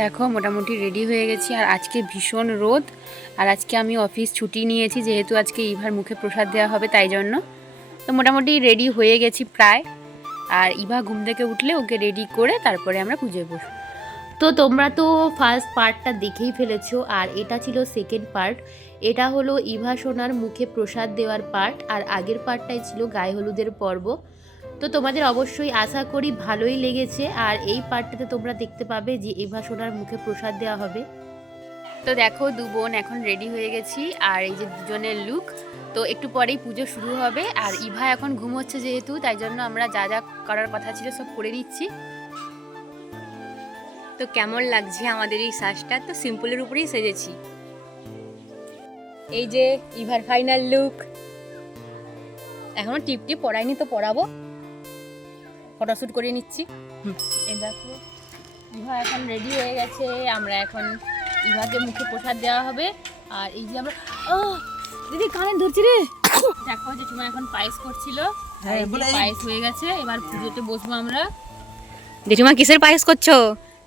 দেখো মোটামুটি রেডি হয়ে গেছি। আর আজকে ভীষণ রোদ, আর আজকে আমি অফিস ছুটি নিয়েছি যেহেতু আজকে ইভার মুখে প্রসাদ দেওয়া হবে তাই জন্য। তো মোটামুটি রেডি হয়ে গেছি প্রায়। আর ইভা ঘুম থেকে উঠলে ওকে রেডি করে তারপরে আমরা পুজোয় বসবো। তো তোমরা তো ফার্স্ট পার্টটা দেখেই ফেলেছো, আর এটা ছিল সেকেন্ড পার্ট। এটা হলো ইভা সোনার মুখে প্রসাদ দেওয়ার পার্ট, আর আগের পার্টটাই ছিল গায়ে হলুদের পর্ব। তো তোমাদের অবশ্যই আশা করি ভালোই লেগেছে। আর এই পার্টটাতে তোমরা দেখতে পাবে যে ইভা সোনার মুখে প্রসাদ দেওয়া হবে। তো দেখো দু বোন এখন রেডি হয়ে গেছি, আর এই যে দুজনের লুক। তো একটু পরেই পুজো শুরু হবে, আর ইভা এখন ঘুমোচ্ছে যেহেতু, তাই জন্য আমরা যা যা করার কথা ছিল সব করে নিচ্ছি। তো কেমন লাগছে আমাদের এই সাজটা? তো সিম্পলের উপরেই সেজেছি। এই যে ইভার ফাইনাল লুক। এখনো টিপটি পরাইনি, তো পরাবো, ফটোশ্যুট করে নিচ্ছি। এই দেখো ইভা এখন রেডি হয়ে গেছে। আমরা এখন ইভাকে মুখে প্রসাদ দেওয়া হবে। আর এই যে আমরা দিদি কানে ধরছি রে। দেখো জেঠিমা এখন পায়েস করছিল, পায়েস হয়ে গেছে। এবার পুজোতে বসবো আমরা। জেঠিমা কিসের পায়েস করছো?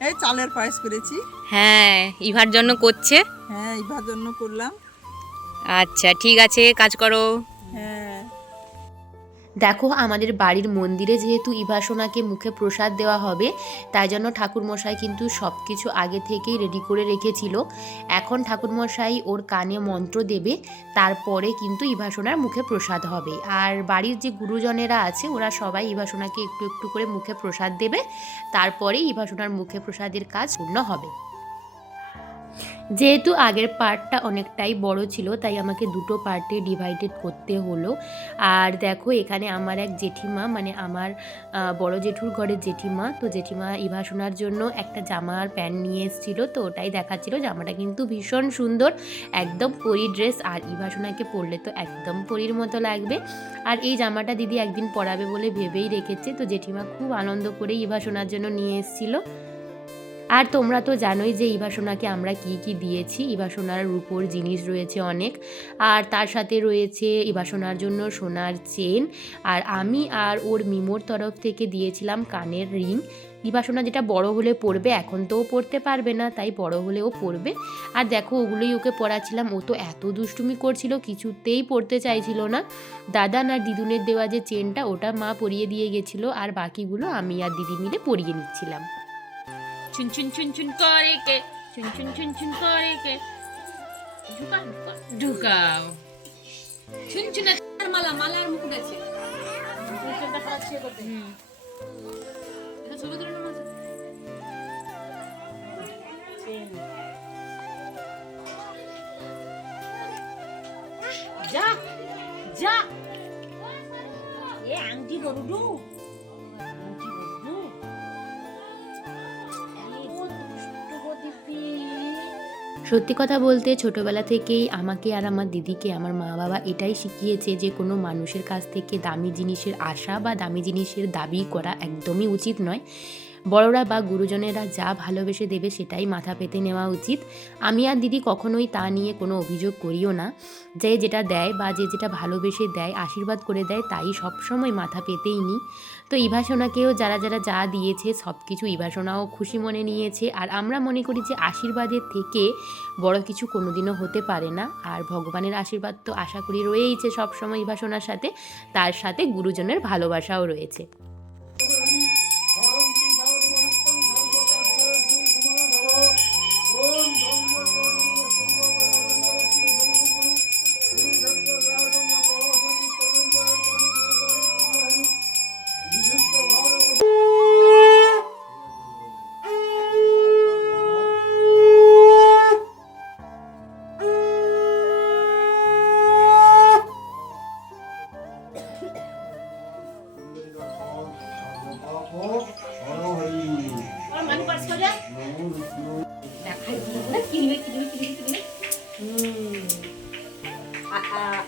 এই চালের পায়েস করেছি। হ্যাঁ, ইভার জন্য করছে। হ্যাঁ, ইভার জন্য করলাম। আচ্ছা ঠিক আছে, কাজ করো। হ্যাঁ দেখো আমাদের বাড়ির মন্দিরে যেহেতু ইভা সোনাকে মুখে প্রসাদ দেওয়া হবে, তাই জন্য ঠাকুরমশাই কিন্তু সব কিছু আগে থেকেই রেডি করে রেখেছিল। এখন ঠাকুরমশাই ওর কানে মন্ত্র দেবে, তারপরে কিন্তু ইভা সোনার মুখে প্রসাদ হবে। আর বাড়ির যে গুরুজনেরা আছে ওরা সবাই ইভা সোনাকে একটু একটু করে মুখে প্রসাদ দেবে, তারপরে ইভা সোনার মুখে প্রসাদের কাজ পূর্ণ হবে। যেহেতু আগের পার্টটা অনেকটাই বড় ছিল, তাই আমাকে দুটো পার্টে ডিভাইডেড করতে হলো। আর দেখো এখানে আমার এক জেঠিমা, মানে আমার বড় জেঠুর ঘরের জেঠিমা, তো জেঠিমা ইভা সোনার জন্য একটা জামা আর প্যান্ট নিয়ে এসেছিল। তো ওটাই দেখাচ্ছিল। জামাটা কিন্তু ভীষণ সুন্দর, একদম পরি ড্রেস, আর ইভা সোনাকে পরলে তো একদম পরির মতো লাগবে। আর এই জামাটা দিদি একদিন পরাবে বলে ভেবেই রেখেছে। তো জেঠিমা খুব আনন্দ করে ইভা সোনার জন্য নিয়ে এসেছিল। আর তোমরা তো জানোই যে ইভা সোনাকে আমরা কি কি দিয়েছি। ইভা সোনার রূপোর জিনিস রয়েছে অনেক, আর তার সাথে রয়েছে ইভা সোনার জন্য সোনার চেন, আর আমি আর ওর মিমোর তরফ থেকে দিয়েছিলাম কানের রিং। ইভা সোনা যেটা বড় হলে পরবে, এখন তো ও পরতে পারবে না, তাই বড় হলে ও পরবে। আর দেখো ওগুলোই ওকে পরাচ্ছিলাম। ও তো এত দুষ্টুমি করছিল, কিছুতেই পরতে চাইছিল না। দাদান আর দিদুনের দেওয়া যে চেনটা, ওটা মা পরিয়ে দিয়ে গেছিলো, আর বাকিগুলো আমি আর দিদি মিলে পরিয়ে নিচ্ছিলাম। চুন চুন চুন চুন করে কে, চুন চুন চুন চুন করে কে, ঢুকাও ঢুকাও চুন চুন। মালা মালার মুকুট আছে, মুকুটটা পাচ্ছে করতে। এটা ছোট ধরে নাম আছে। যা যা এ আংটি করুডু। সত্যি কথা বলতে ছোটবেলা থেকেই আমাকে আর আমার দিদিকে আমার মা বাবা এটাই শিখিয়েছে যে কোনো মানুষের কাছ থেকে দামি জিনিসের আশা বা দামি জিনিসের দাবি করা একদমই উচিত নয়। বড়রা বা গুরুজনেরা যা ভালোবেসে দেবে সেটাই মাথা পেতে নেওয়া উচিত। আমি আর দিদি কখনোই তা নিয়ে কোনো অভিযোগ করিও না। যে যেটা দেয় বা যে যেটা ভালোবেসে দেয়, আশীর্বাদ করে দেয়, তাই সবসময় মাথা পেতেই নিই। তো ইভা সোনাকেও যারা যারা যা দিয়েছে সব কিছু ইভা সোনাও খুশি মনে নিয়েছে। আর আমরা মনে করি যে আশীর্বাদের থেকে বড় কিছু কোনোদিনও হতে পারে না। আর ভগবানের আশীর্বাদ তো আশা করি রয়েইছে সবসময় ইভা সোনার সাথে, তার সাথে গুরুজনের ভালোবাসাও রয়েছে।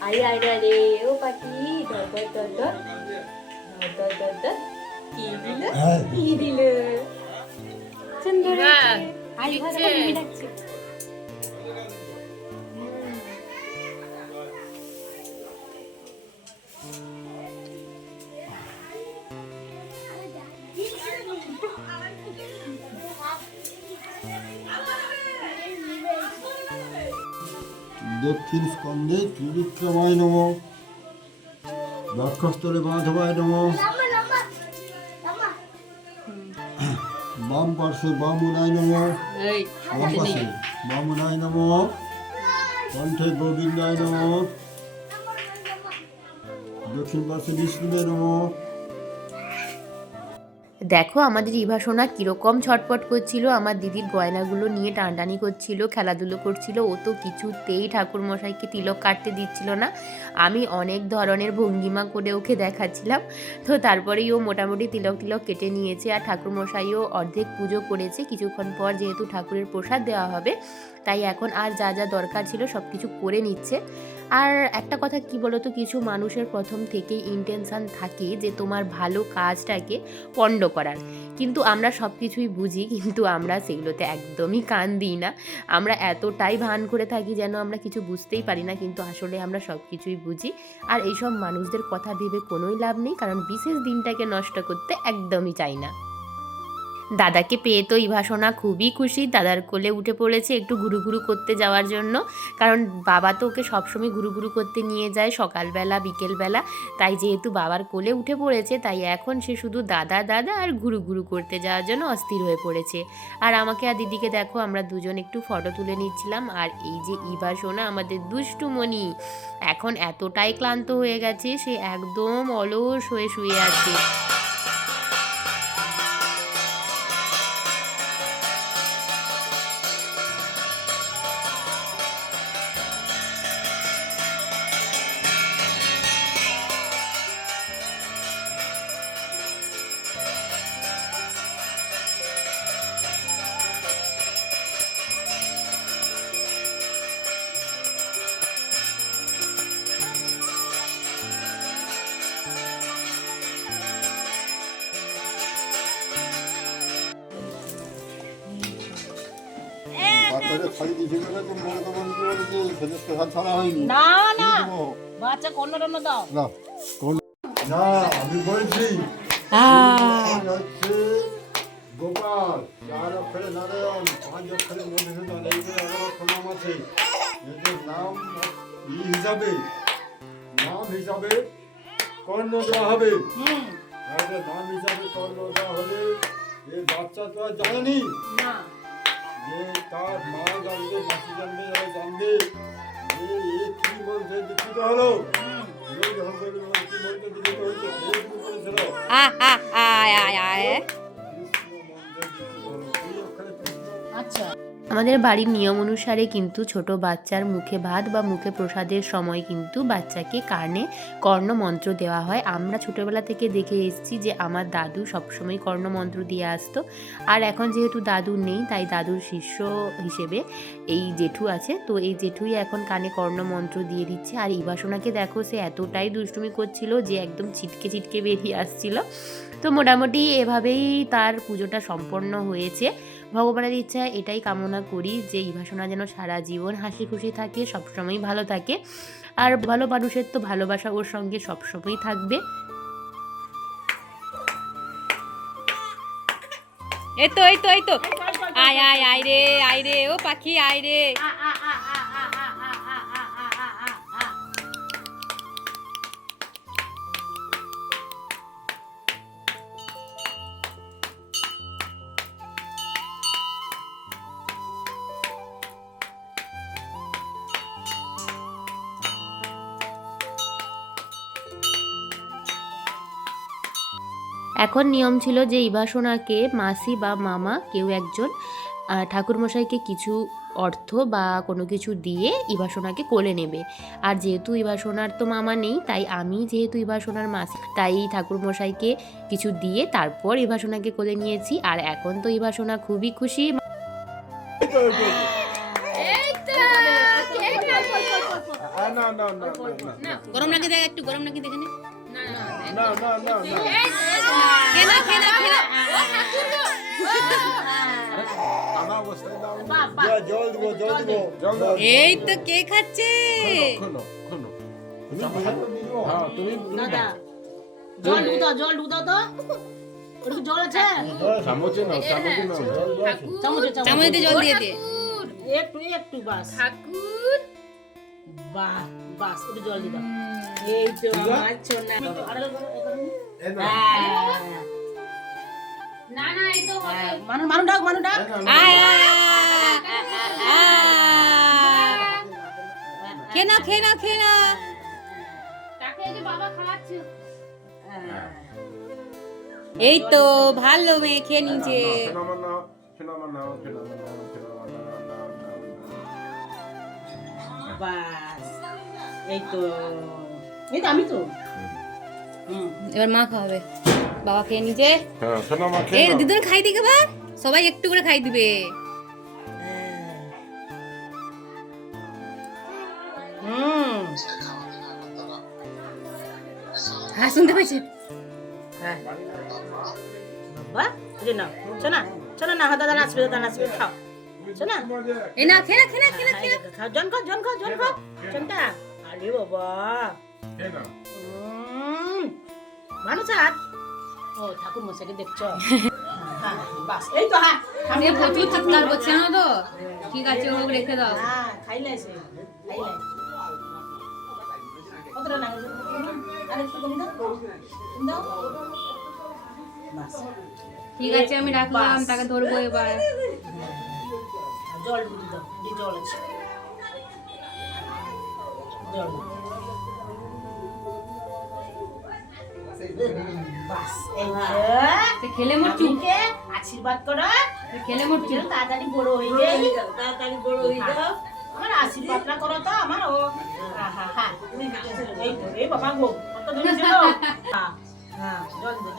আরে আরে আরে ও পাখি দর দর দর দর দর দর দর কি দিল সুন্দর আই ভালো লাগছে। দক্ষিণ স্কন্ধে ত্রিবিক্রমায় নমঃ, বক্ষস্থলে মাধবায় নমঃ, বাম পার্শ্বে বামুনায় নমঃ, বাম পাশে বামুনায় নমঃ, কণ্ঠে গোবিন্দায় নমঃ, দক্ষিণ পার্শ্বে বিষ্ণুদেব নমঃ। দেখো আমাদের ইভা সোনা কীরকম ছটপট করছিল, আমার দিদির গয়নাগুলো নিয়ে টানটানি করছিল, খেলাধুলো করছিল। ও তো কিছুতেই ঠাকুরমশাইকে তিলক কাটতে দিচ্ছিল না। আমি অনেক ধরনের ভঙ্গিমা করে ওকে দেখাচ্ছিলাম, তো তারপরেই ও মোটামুটি তিলক কেটে নিয়েছে। আর ঠাকুরমশাইও অর্ধেক পুজো করেছে। কিছুক্ষণ পর যেহেতু ঠাকুরের প্রসাদ দেওয়া হবে, তাই এখন আর যা যা দরকার ছিল সব কিছু করে নিচ্ছে। আর একটা কথা কি বলতো, কিছু মানুষের প্রথম থেকেই ইন্টেনশন থাকে যে তোমার ভালো কাজটাকে পণ্ড করার, কিন্তু আমরা সব কিছুই বুঝি, কিন্তু আমরা সেগুলোতে একদমই কান দিই না। আমরা এতটাই ভান করে থাকি যেন আমরা কিছু বুঝতেই পারি না, কিন্তু আসলে আমরা সব কিছুই বুঝি। আর এইসব মানুষদের কথা ভেবে কোনোই লাভ নেই, কারণ বিশেষ দিনটাকে নষ্ট করতে একদমই চাই না। দাদাকে পেয়ে তো ইভা সোনা খুবই খুশি। দাদার কোলে উঠে পড়েছে একটু ঘুরু করতে যাওয়ার জন্য, কারণ বাবা তো ওকে সবসময় ঘুরু করতে নিয়ে যায় সকালবেলা বিকেলবেলা। তাই যেহেতু বাবার কোলে উঠে পড়েছে, তাই এখন সে শুধু দাদা আর ঘুরু করতে যাওয়ার জন্য অস্থির হয়ে পড়েছে। আর আমাকে আর দিদিকে দেখো, আমরা দুজন একটু ফটো তুলে নিচ্ছিলাম। আর এই যে ইভা সোনা আমাদের দুষ্টুমণি, এখন এতটাই ক্লান্ত হয়ে গেছে, সে একদম অলস হয়ে শুয়ে আছে। বাচ্চাদের খালি দিতে গেলে তো মনে করবেন যে ভেতর প্রসাদ ছাড়া হয়নি। না না বাচ্চা কন্ন টন্ন দাও না না, আমি বলছি হচ্ছে গোপাল, 4 অক্ষরে নারায়ণ, 5 অক্ষরে মধুসূদন, এই যে 11 অক্ষর নাম আছে। এদের নাম হিসাবে কর্ণ দেওয়া হবে। আর এদের নাম হিসাবে কর্ণ দেওয়া হলে এই বাচ্চা তো আর জানেনি না যে তার মা জানবে, মাসি জানবে, যারা জানবে যে এ কি বলছে, দীক্ষিত হলো। এই যখন বলবে কি বলতে দীক্ষিত হয়েছে, এইটুকু বলেছিল কৃষ্ণ মন্ত্রে দীক্ষিত হলো। এই অক্ষরে কৃষ্ণ। আচ্ছা আমাদের বাড়ির নিয়ম অনুসারে কিন্তু ছোট বাচ্চার মুখে ভাত বা মুখে প্রসাদের সময় কিন্তু বাচ্চাকে কানে কর্ণ মন্ত্র দেওয়া হয়। আমরা ছোটোবেলা থেকে দেখে এসেছি যে আমার দাদু সবসময় কর্ণ মন্ত্র দিয়ে আসতো। আর এখন যেহেতু দাদু নেই, তাই দাদুর শিষ্য হিসেবে এই জেঠু আছে, তো এই জেঠুই এখন কানে কর্ণ মন্ত্র দিয়ে দিচ্ছে। আর ইভা সোনাকে দেখো, সে এতটাই দুষ্টুমি করছিল যে একদম ছিটকে বেরিয়ে আসছিল। তো মোটামুটি এভাবেই তার পুজোটা সম্পন্ন হয়েছে। ভগবানের ইচ্ছা এটাই কামনা করি যে ইভা সোনা যেন সারা জীবন হাসি খুশি থাকে, সবসময় ভালো থাকে। আর ভালো মানুষের তো ভালোবাসা ওর সঙ্গে সবসময় থাকবে। এই তো আয় রে ও পাখি আয় রে। এখন নিয়ম ছিল যে ইভা সোনাকে মাসি বা মামা কেউ একজন ঠাকুরমশাইকে কিছু অর্থ বা কোনো কিছু দিয়ে ইভা সোনাকে কোলে নেবে। আর যেহেতু ইভা সোনার তো মামা নেই, তাই আমি যেহেতু ইভা সোনার মাসি, তাই ঠাকুরমশাইকে কিছু দিয়ে তারপর ইভা সোনাকে কোলে নিয়েছি। আর এখন তো ইভা সোনা খুবই খুশি। গরম নাকি দেখ, একটু গরম নাকি দেখে নে। এই তো কে খাচ্ছে? দাদা জল ঢুক দাও তো ওর জল আছে চামচ দিয়ে জল দিয়ে দে। একটু বাস ঠাকুর বাহ বাস একটু জল দিয়ে দাও এই তো আমার সোনা না না এই তো মানু মানু ডাক আয় খেয়ে নাও খেয়ে নাও খেয়ে নাও তাকে যে বাবা খাওয়াচ্ছে এই তো ভালো মেয়ে খেয়ে নিয়েছে বাস এই তো আমি তো এবার মা খাওয়াবে বাবা খেয়ে নিয়েছে এই দিদুন খাই দিকে বা সবাই একটু করে খাই দিবে হ্যাঁ শুনতে পাইছে বাবা এই না শোনা শোনা না দাদা নাচবে খাও শোনা এই না খেয়ে না খাও জন খাও শোনটা আরে বাবা মানুষ হাত ও ঠাকুর মশাইকে দেখছো বাস এই তো হ্যাঁ আমি প্রচুর চিৎকার করছে না তো ঠিক আছে ওকে রেখে দাও হ্যাঁ খাইলে কতটা না আরেকটু কম দাও বাস ঠিক আছে আমি রাখলাম তাকে ধরবো এবার জল বুঝি দাও জল আছে জল বাস এই সে খেলে মরছু চুকে আশীর্বাদ করো খেলে মরছু তাড়াতাড়ি বড় হয়ে যাও আমার আশীর্বাদটা করো তো আমার ও হ্যাঁ এই তো এই বাবা গো কত দিন ছিল হ্যাঁ জল দে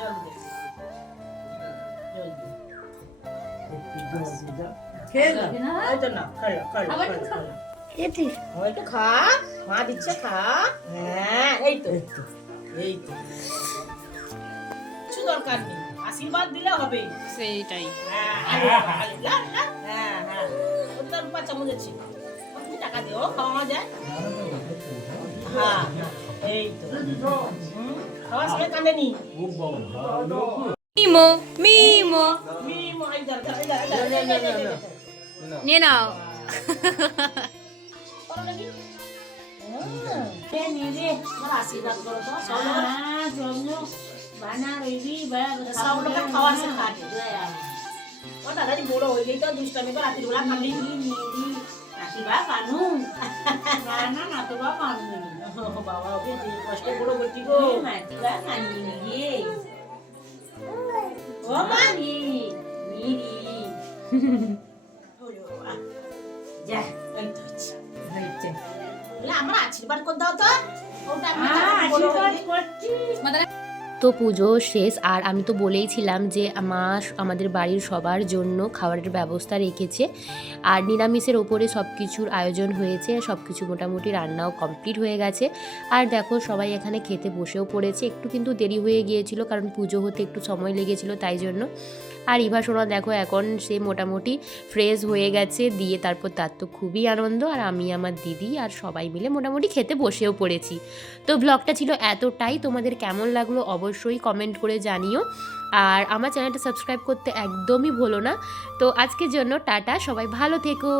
খেয়ে না ওইটা খা মা দিচ্ছে খা হ্যাঁ এই তো কিছু দরকার নেই আশীর্বাদ দিলে হবে সেইটাই ওটা রূপা চামচ আছে টাকা দিও খাওয়া যায় হ্যাঁ এই তো খাওয়ার সময় কাঁদেনি মিমো মিমো মিমো এই দরকার নিয়ে নাও আশীর্বাদ করো তো সব লোক খাওয়া শেখাতে ও দাদাজি বড় হয়ে গেই তো দুষ্টামি তো রাত্রি বেলা খাবি নাতিবা কানু না নাতিবা কানু বাবা ওকে কষ্ট বড় করছি গো নাতিবা কানু নিয়ে ও মানি মিরি যা এই তো হচ্ছে আমার আশীর্বাদ করে দাও তো ওটা আমি আশীর্বাদ করছি তো পুজো শেষ আর আমি তো বলেইছিলাম যে মা আমাদের বাড়ির সবার জন্য খাবারের ব্যবস্থা রেখেছে আর নিরামিষের ওপরে সব কিছুর আয়োজন হয়েছে সব কিছু মোটামুটি রান্নাও কমপ্লিট হয়ে গেছে আর দেখো সবাই এখানে খেতে বসেও পড়েছে একটু কিন্তু দেরি হয়ে গিয়েছিল কারণ পুজো হতে একটু সময় লেগেছিল তাই জন্য আর ইভা সোনা দেখো এখন সে মোটামুটি ফ্রেশ হয়ে গেছে দিয়ে তারপর তার তো খুবই আনন্দ আর আমি আমার দিদি আর সবাই মিলে মোটামুটি খেতে বসেও পড়েছি তো ব্লগটা ছিল এতটাই তোমাদের কেমন লাগলো অবশ্যই কমেন্ট করে জানিও আর আমার চ্যানেলটা সাবস্ক্রাইব করতে একদমই ভুলো না তো আজকের জন্য টাটা সবাই ভালো থেকো।